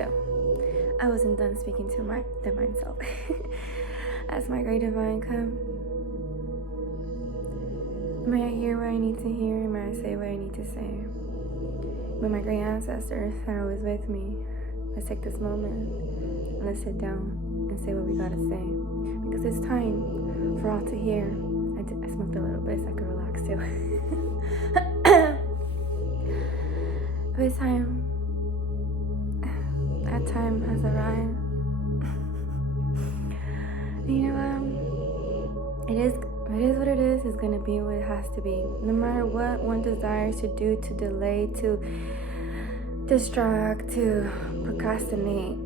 So, I wasn't done speaking to my divine self. As my great divine come, may I hear what I need to hear, and may I say what I need to say. May my great ancestors are always with me. Let's take this moment and let's sit down and say what we gotta say. Because it's time for all to hear. I smoked a little bit so I could relax too. But it's time. That time has arrived. You know, it is what it is. It's gonna be what it has to be. No matter what one desires to do, to delay, to distract, to procrastinate.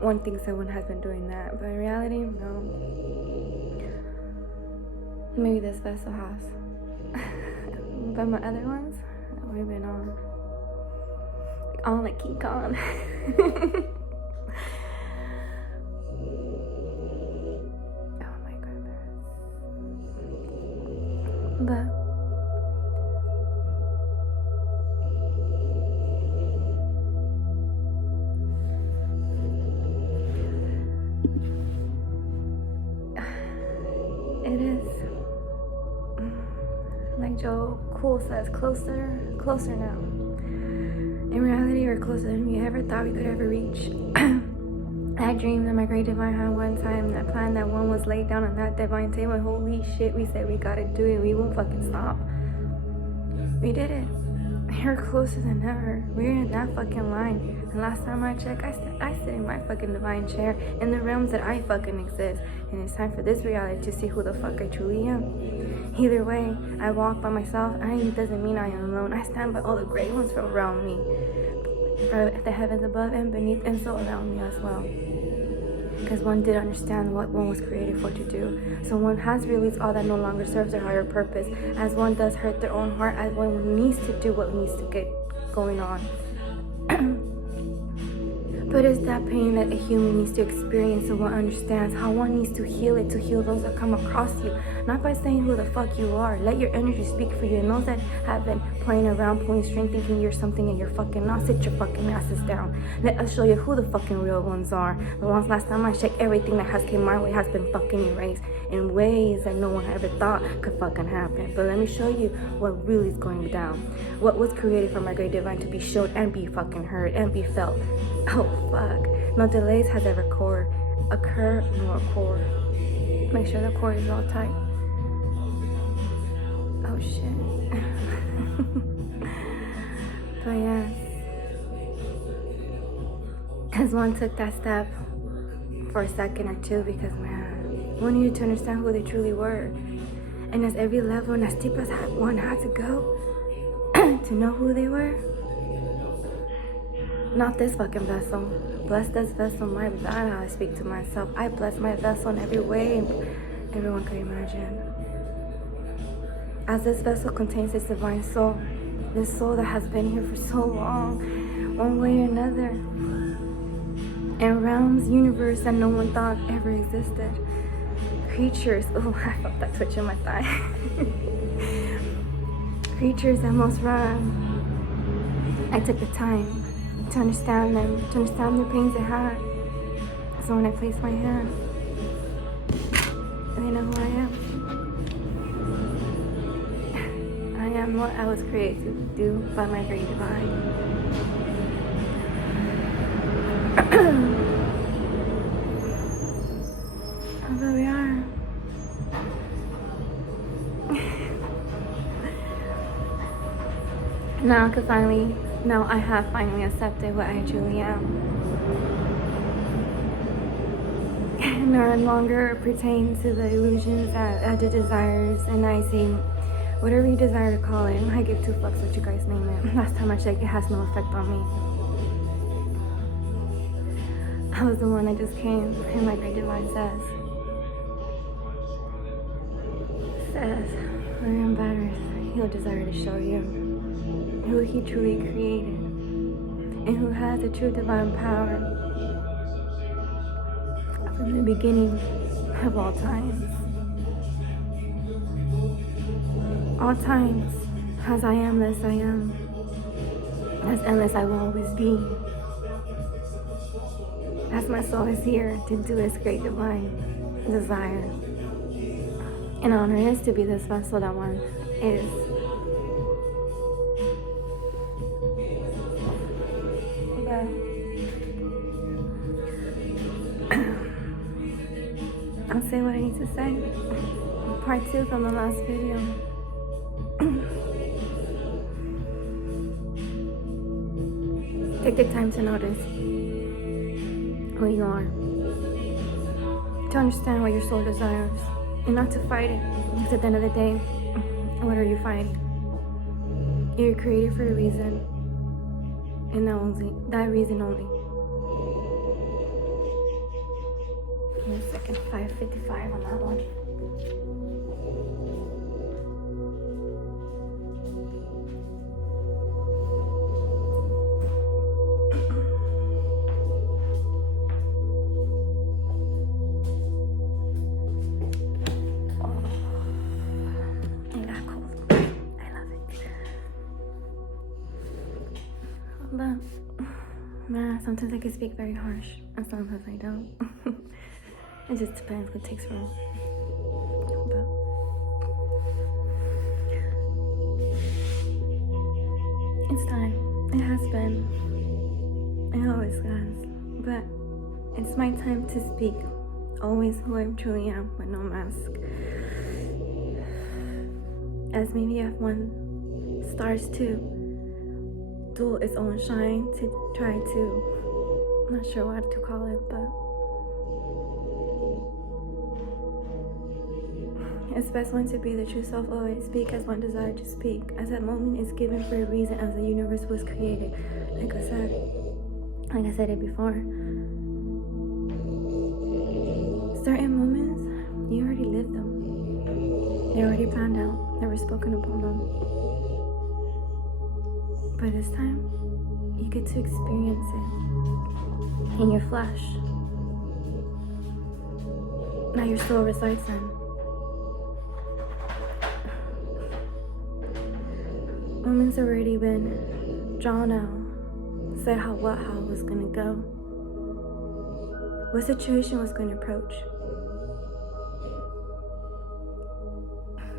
One thinks that one has been doing that, but in reality, no. Maybe this vessel has. But my other ones, we've been on like King Kong. Oh my goodness. But it is, like Joe Cool says, closer now. In reality, we're closer than we ever thought we could ever reach. I dreamed that my great divine had one time that plan that one was laid down on that divine table. Holy shit, we said we gotta do it. We won't fucking stop. We did it. We're closer than ever. We're in that fucking line. And last time I checked, I sit in my fucking divine chair in the realms that I fucking exist. And it's time for this reality to see who the fuck I truly am. Either way, I walk by myself. It doesn't mean I am alone. I stand by all the great ones from around me. For the heavens above and beneath and so around me as well. Because one did understand what one was created for to do. So one has released all that no longer serves their higher purpose. As one does hurt their own heart, as one needs to do what needs to get going on. But it's that pain that a human needs to experience so one understands how one needs to heal it, to heal those that come across you. Not by saying who the fuck you are. Let your energy speak for you. And those that have been playing around, pulling string, thinking you're something and you're fucking not, sit your fucking asses down. Let us show you who the fucking real ones are. The ones last time I checked, everything that has came my way has been fucking erased in ways that no one ever thought could fucking happen. But let me show you what really is going down. What was created for my great divine to be showed and be fucking heard and be felt. Oh fuck. No delays has ever occurred nor cord. Make sure the cord is all tight. Oh shit. But yes. As one took that step for a second or two, because man, one needed to understand who they truly were. And as every level and as deep as one had to go to know who they were. Not this fucking vessel. Bless this vessel, my God, how I speak to myself. I bless my vessel in every way everyone could imagine. As this vessel contains this divine soul, this soul that has been here for so long, one way or another, in realms, universe that no one thought ever existed. Creatures, oh, I felt that twitch in my thigh. Creatures that most run. I took the time to understand them, to understand the pains they had. So when I place my hand, they know who I am. I am what I was created to do by my great divine. Although we are. Now I have finally accepted what I truly am. No longer pertain to the illusions that the desires, and I say, whatever you desire to call it, I give two fucks what you guys name it. Last time I checked, it has no effect on me. I was the one that just came, and my great divine says, William Batters, he'll desire to show you who he truly created and who has the true divine power from the beginning of all times. All times, as I am, less I am. As endless I will always be. As my soul is here to do its great divine desire. An honor is to be this vessel that one is. But I'll say what I need to say. Part 2 from the last video. Take the time to notice who you are, to understand what your soul desires, and not to fight it. Because at the end of the day, what are you fighting? You're created for a reason, and that reason only. Give me a second, 5:55 on that one. But sometimes I can speak very harsh, and sometimes I don't. It just depends what takes room. But it's time. It has been. It always has. But it's my time to speak. Always who I truly am with no mask. As maybe F1 stars too. Duel its own shine to try to, I'm not sure what to call it, but it's best one to be the true self always. Speak as one desire to speak, as that moment is given for a reason, as the universe was created. Like I said it before. Certain moments, you already lived them. They're already planned out. They were spoken upon them. But this time, you get to experience it in your flesh. Now your soul resides in. Moments already been drawn out, said how was gonna go, what situation was gonna approach.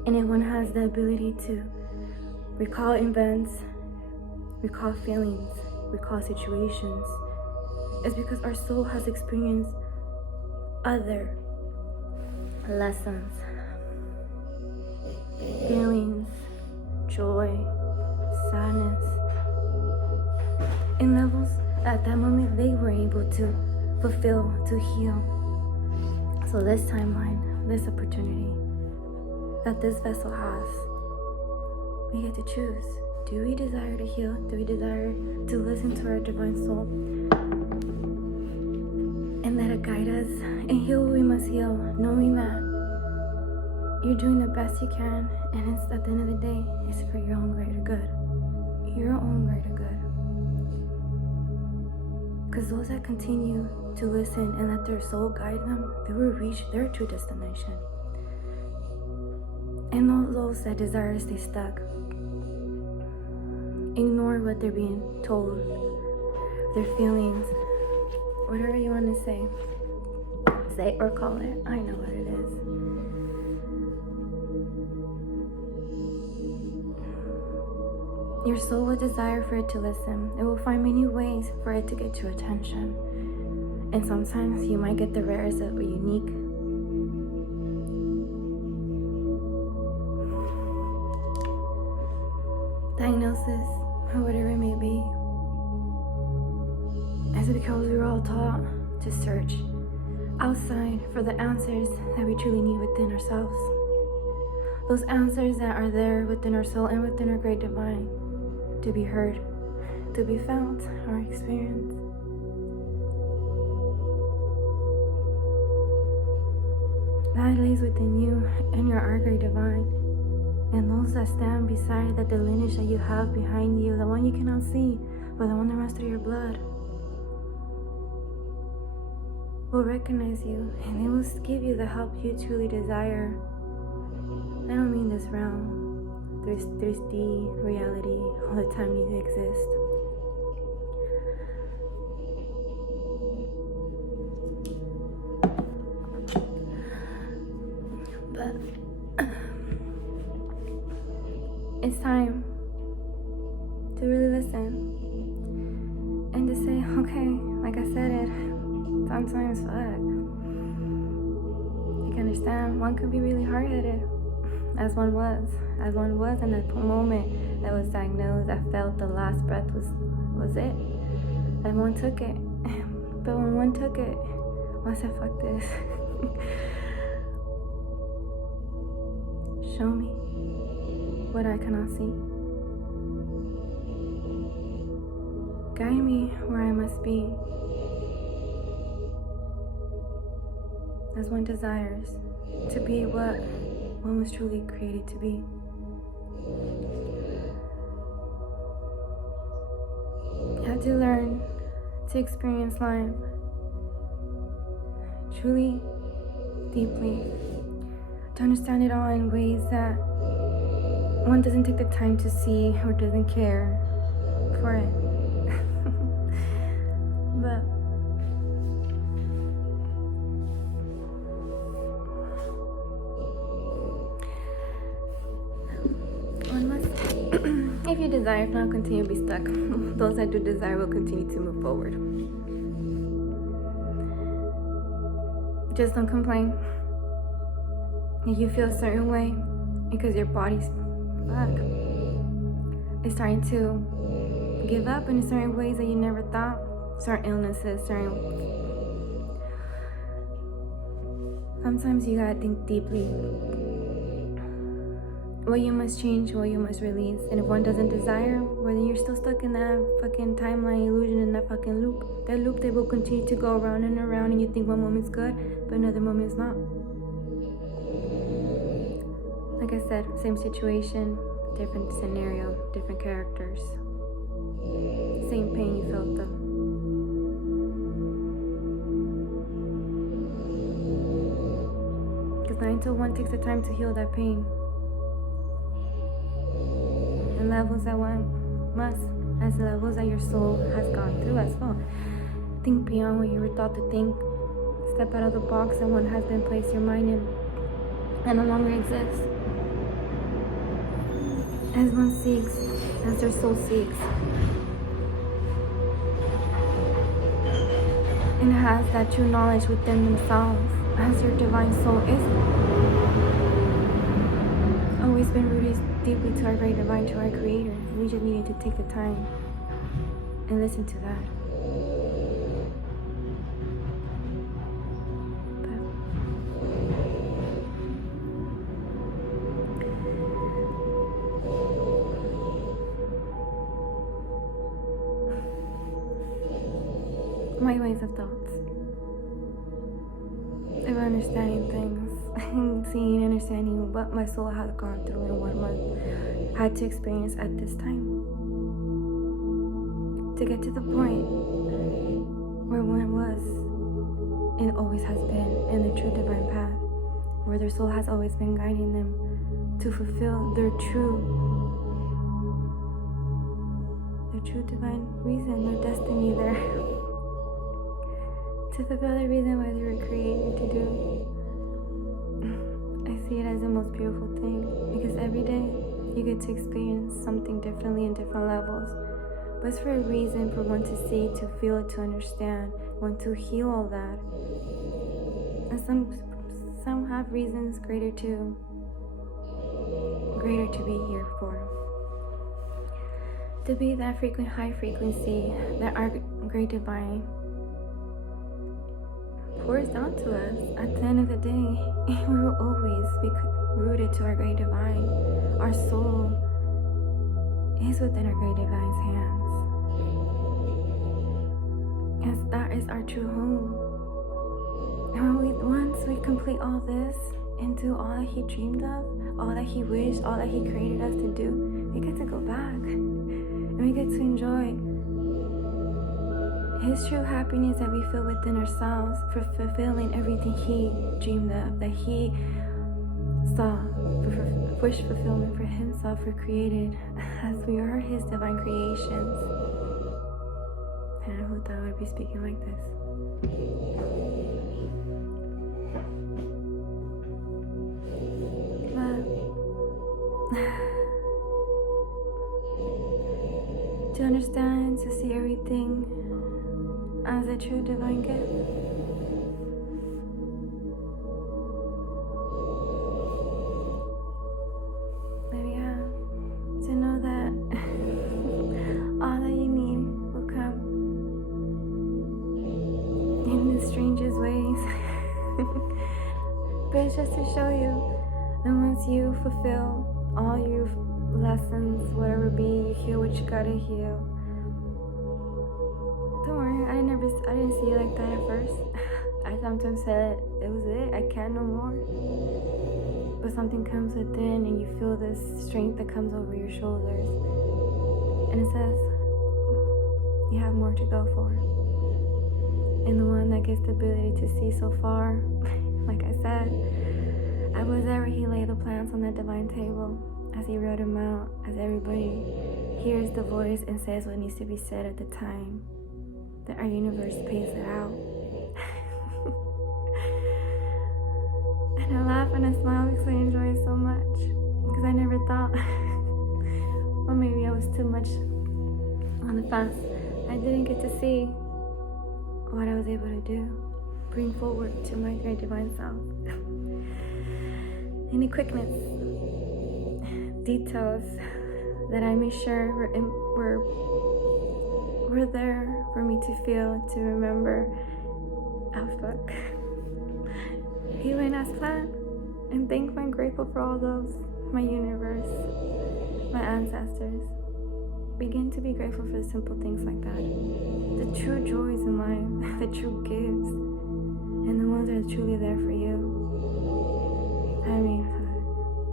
And if one has the ability to recall events, recall feelings, recall situations, it's because our soul has experienced other lessons, feelings, joy, sadness, in levels at that moment they were able to fulfill, to heal. So this timeline, this opportunity that this vessel has, we get to choose. Do we desire to heal? Do we desire to listen to our divine soul? And let it guide us and heal what we must heal, knowing that you're doing the best you can, and it's at the end of the day, it's for your own greater good. Your own greater good. Because those that continue to listen and let their soul guide them, they will reach their true destination. And those that desire to stay stuck, ignore what they're being told, their feelings, whatever you want to say or call it. I know what it is. Your soul will desire for it to listen. It will find many ways for it to get your attention. And sometimes you might get the rarest or unique. Diagnosis, or whatever it may be. It's because we were all taught to search outside for the answers that we truly need within ourselves. Those answers that are there within our soul and within our great divine, to be heard, to be felt, or experienced. That lays within you and your our great divine. And those that stand beside that, the lineage that you have behind you, the one you cannot see, but the one that runs through your blood, will recognize you, and they will give you the help you truly desire. I don't mean this realm, 3D reality, all the time you exist. it's time to really listen and to say, okay, like I said it, sometimes fuck. You can understand, one could be really hard-headed, as one was in that moment that was diagnosed. I felt the last breath was it, and one took it. But when one took it, one said, fuck this. Show me what I cannot see. Guide me where I must be. As one desires to be what one was truly created to be. You have to learn to experience life truly, deeply, to understand it all in ways that one doesn't take the time to see or doesn't care for it. But one must, if you desire, if not, continue to be stuck. Those that do desire will continue to move forward. Just don't complain. If you feel a certain way because your body's it's starting to give up in certain ways that you never thought, certain illnesses, sometimes you gotta think deeply. What you must change, what you must release. And if one doesn't desire, whether you're still stuck in that fucking timeline illusion, in that fucking loop, that will continue to go around and around, and you think one moment's good, but another moment is not. Like I said, same situation, different scenario, different characters. Same pain you felt though. Because not until one takes the time to heal that pain, and levels that one must, as levels that your soul has gone through as well. Think beyond what you were thought to think. Step out of the box that one has been placed your mind in and no longer exists. As one seeks, as their soul seeks, and has that true knowledge within themselves, as your divine soul is always been rooted deeply to our great divine, to our creator. We just needed to take the time and listen to that. My ways of thoughts, of understanding things, and seeing, understanding what my soul has gone through and what one had to experience at this time, to get to the point where one was and always has been in the true divine path, where their soul has always been guiding them to fulfill their true divine reason, their destiny, to fulfill the reason why they were created to do. I see it as the most beautiful thing, because every day you get to experience something differently in different levels. But it's for a reason, for one to see, to feel, to understand, one to heal all that. And some have reasons greater to be here for. To be that high frequency that our great divine pours down to us. At the end of the day, we will always be rooted to our great divine. Our soul is within our great divine's hands, and that is our true home. And once we complete all this and do all that he dreamed of, all that he wished, all that he created us to do, we get to go back and we get to enjoy his true happiness that we feel within ourselves, for fulfilling everything he dreamed of, that he saw, for wish fulfillment for himself, for created, as we are his divine creations. And who thought I would be speaking like this? But to understand, to see everything as a true divine gift. But yeah, to know that all that you need will come in the strangest ways. But it's just to show you that once you fulfill all your lessons, whatever be, you heal what you gotta heal. Don't worry, I didn't see it like that at first. I sometimes said it was it, I can't no more. But something comes within and you feel this strength that comes over your shoulders. And it says, you have more to go for. And the one that gets the ability to see so far, like I said, I was there where he laid the plants on that divine table, as he wrote them out, as everybody hears the voice and says what needs to be said at the time that our universe pays it out. And I laugh and I smile because I enjoy it so much, because I never thought, or maybe I was too much on the fence. I didn't get to see what I was able to do, bring forward to my great divine self. Any quickness, details that I made sure were there for me to feel, to remember. Oh fuck. He went as planned, and thankful and grateful for all those, my universe, my ancestors. Begin to be grateful for the simple things like that. The true joys in life, the true gifts, and the ones that are truly there for you. I mean,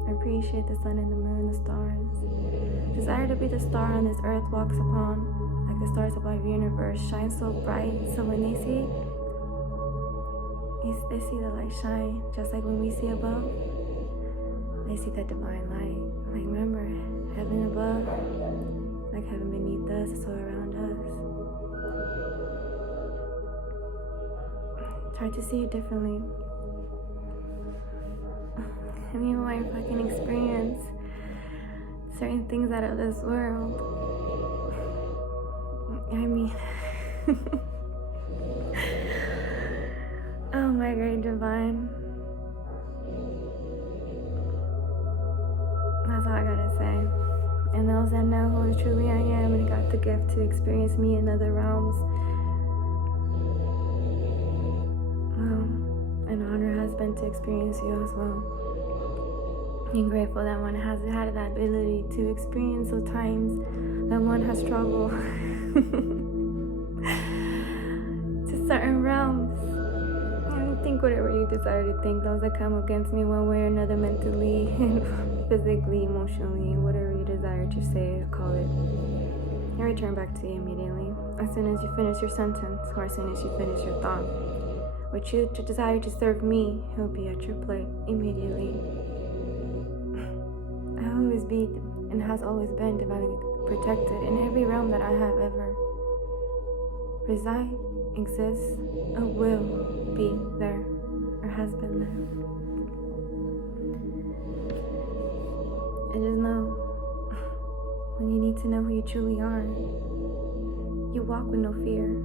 I appreciate the sun and the moon, the stars. Desire to be the star on this earth walks upon, like the stars above the universe, shine so bright. So when they see the light shine, just like when we see above, they see that divine light. Like remember, heaven above, like heaven beneath us, it's all around us. Try to see it differently. And even when I fucking experience certain things out of this world, I mean, oh my great divine, that's all I gotta say. And those that know who truly I am and got the gift to experience me in other realms, an honor has been to experience you as well. I'm grateful that one has had that ability to experience those times that one has struggled to certain realms. And think whatever you desire to think, those that come against me one way or another, mentally, physically, emotionally, whatever you desire to say or call it, I return back to you immediately. As soon as you finish your sentence, or as soon as you finish your thought, what you desire to serve me, he'll be at your plate immediately. I always be and has always been divinely protected in every realm that I have ever reside, exists, or will be there, or has been there. And just know, when you need to know who you truly are, you walk with no fear.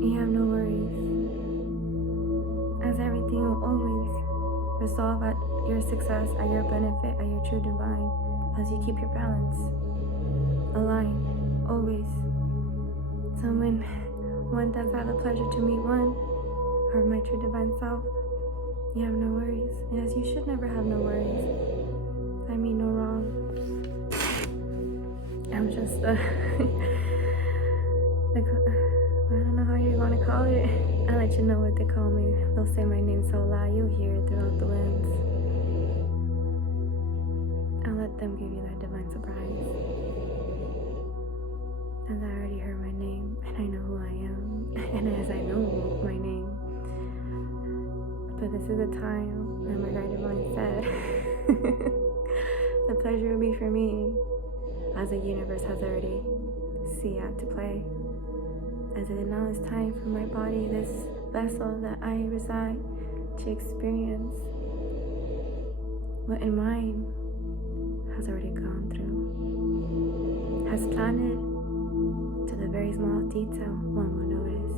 You have no worries, as everything will always resolve at your success, at your benefit, at your true divine, as you keep your balance aligned, always. So when one does have the pleasure to meet one, or my true divine self, you have no worries, and as you should never have no worries. I mean no wrong. I'm just like, I don't know how you want to call it. I'll let you know what they call me. They'll say my name so loud you'll hear it throughout the winds. I'll let them give you that divine surprise. As I already heard my name, and I know who I am, and as I know my name. But this is the time, and my great divine said, the pleasure will be for me, as the universe has already see out to play. As it now is time for my body, this vessel that I reside, to experience what in mine has already gone through, has planned it to the very small detail one will notice.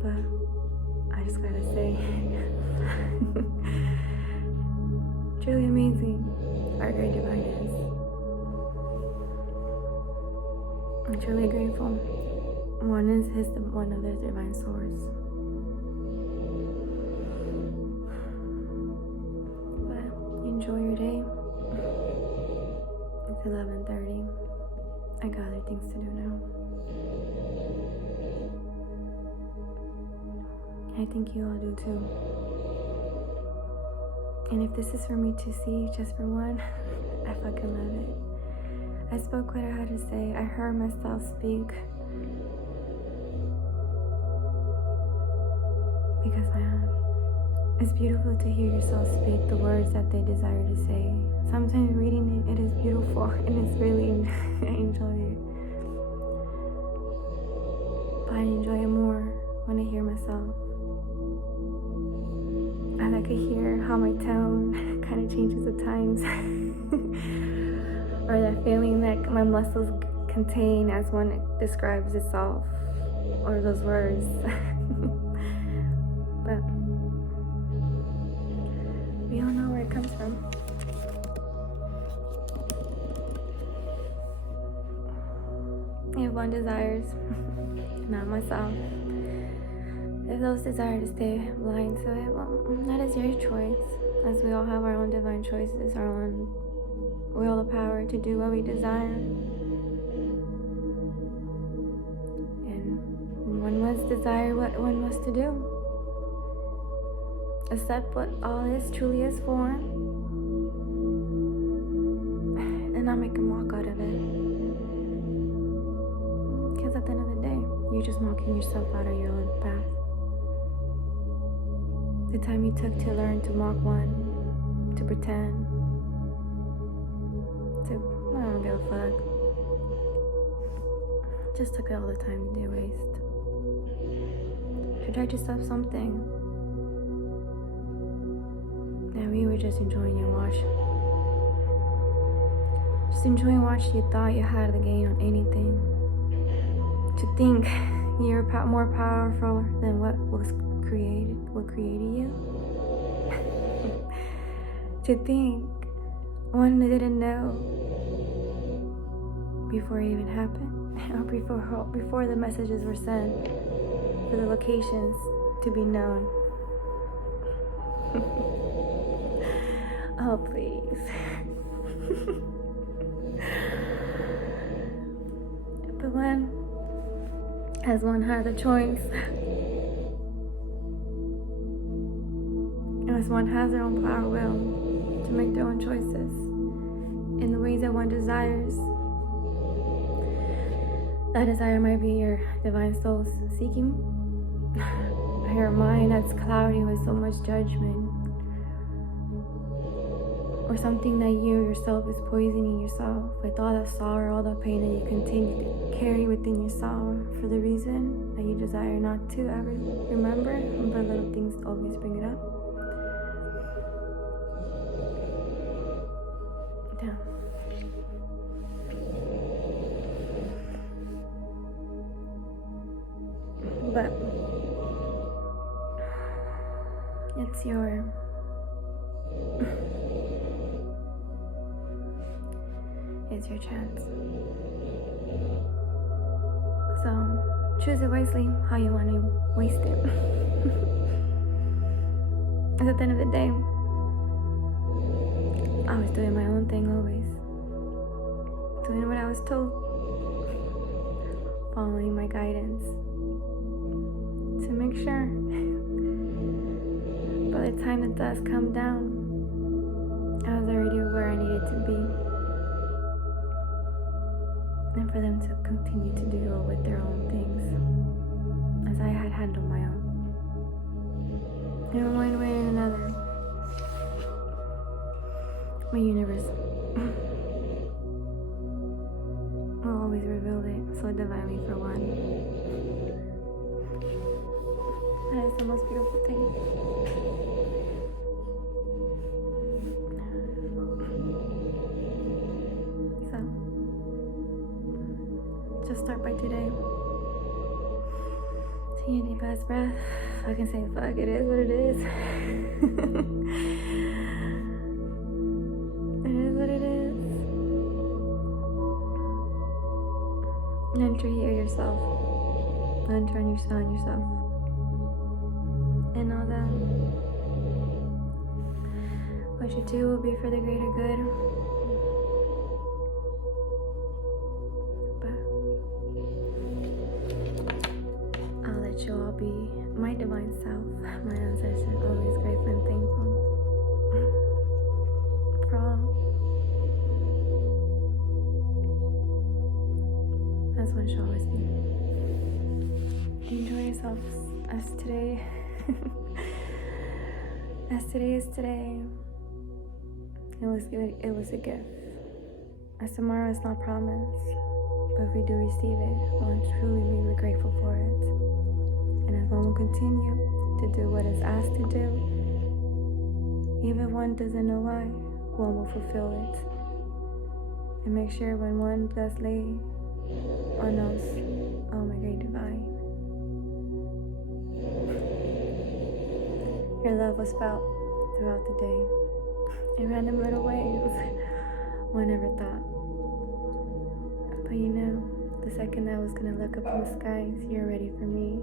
But I just gotta say, truly amazing our great divine is. I'm truly grateful. One is one of their divine source. But enjoy your day. It's 11:30. I got other things to do now. I think you all do too. And if this is for me to see just for one, I fucking love it. I spoke what I had to say. I heard myself speak. Because it's beautiful to hear yourself speak the words that they desire to say. Sometimes reading it is beautiful and it's really, I enjoy it. But I enjoy it more when I hear myself. As I could hear how my tone kind of changes at times. Or that feeling that my muscles contain as one describes itself. Or those words. But we all know where it comes from. If one desires, not myself, if those desire to stay blind to it, well, that is your choice. As we all have our own divine choices, our own will of power to do what we desire. And one must desire what one wants to do. Accept what all is truly is for, and not make a mock out of it. Because at the end of the day, you're just mocking yourself out of your own path. The time you took to learn to mock one, to pretend, to, I don't give a fuck. Just took all the time you did waste. Protect yourself something. And we were just enjoying your watch. Just enjoying watching you thought you had the gain on anything. To think you're more powerful than what created you. To think one didn't know before it even happened, or before the messages were sent for the locations to be known. Oh, please. But as one has a choice, as one has their own power will to make their own choices in the ways that one desires, that desire might be your divine soul's seeking, your mind that's cloudy with so much judgment, or something that you yourself is poisoning yourself with all that sorrow, all that pain that you continue to carry within yourself for the reason that you desire not to ever remember, but little things always bring it up. Damn. But it's your chance. So choose it wisely how you want to waste it. And at the end of the day, I was doing my own thing always. Doing what I was told. Following my guidance. To make sure by the time the dust come down, I was already where I needed to be. And for them to continue to deal with their own things as I had handled my own. In one way or another, my universe will always reveal it so divinely for one. That is the most beautiful thing. start by today. Take a deep ass breath. I can say fuck, it is what it is. It is what it is. Learn to hear yourself. Learn to understand yourself. And know that what you do will be for the greater good. But I'll let you all be my divine self. My ancestors always grateful and thankful for all. As one shall always be. Enjoy yourselves as today. As today is today. It was a gift. As tomorrow is not promised, but if we do receive it, we'll truly be grateful for it. And as one will continue to do what is asked to do, even one doesn't know why, one will fulfill it. And make sure when one does lay or knows, oh my great divine, your love was felt throughout the day in random little ways one never thought. But you know, the second I was gonna look up in the skies, you're ready for me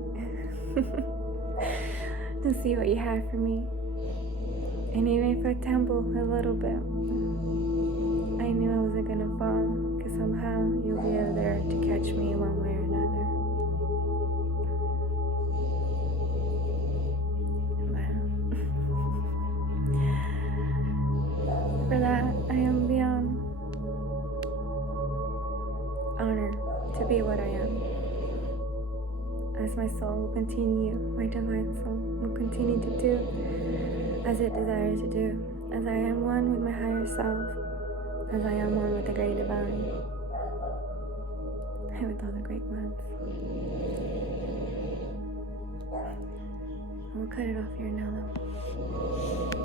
to see what you have for me. And even if I tumble a little bit, I knew I wasn't gonna fall, because somehow you'll be there to catch me one way or another. For that, I am beyond honored to be what I am. As my soul will continue, my divine soul will continue to do as it desires to do, as I am one with my higher self, as I am one with the great divine, and with all the great ones. We'll cut it off here now, though.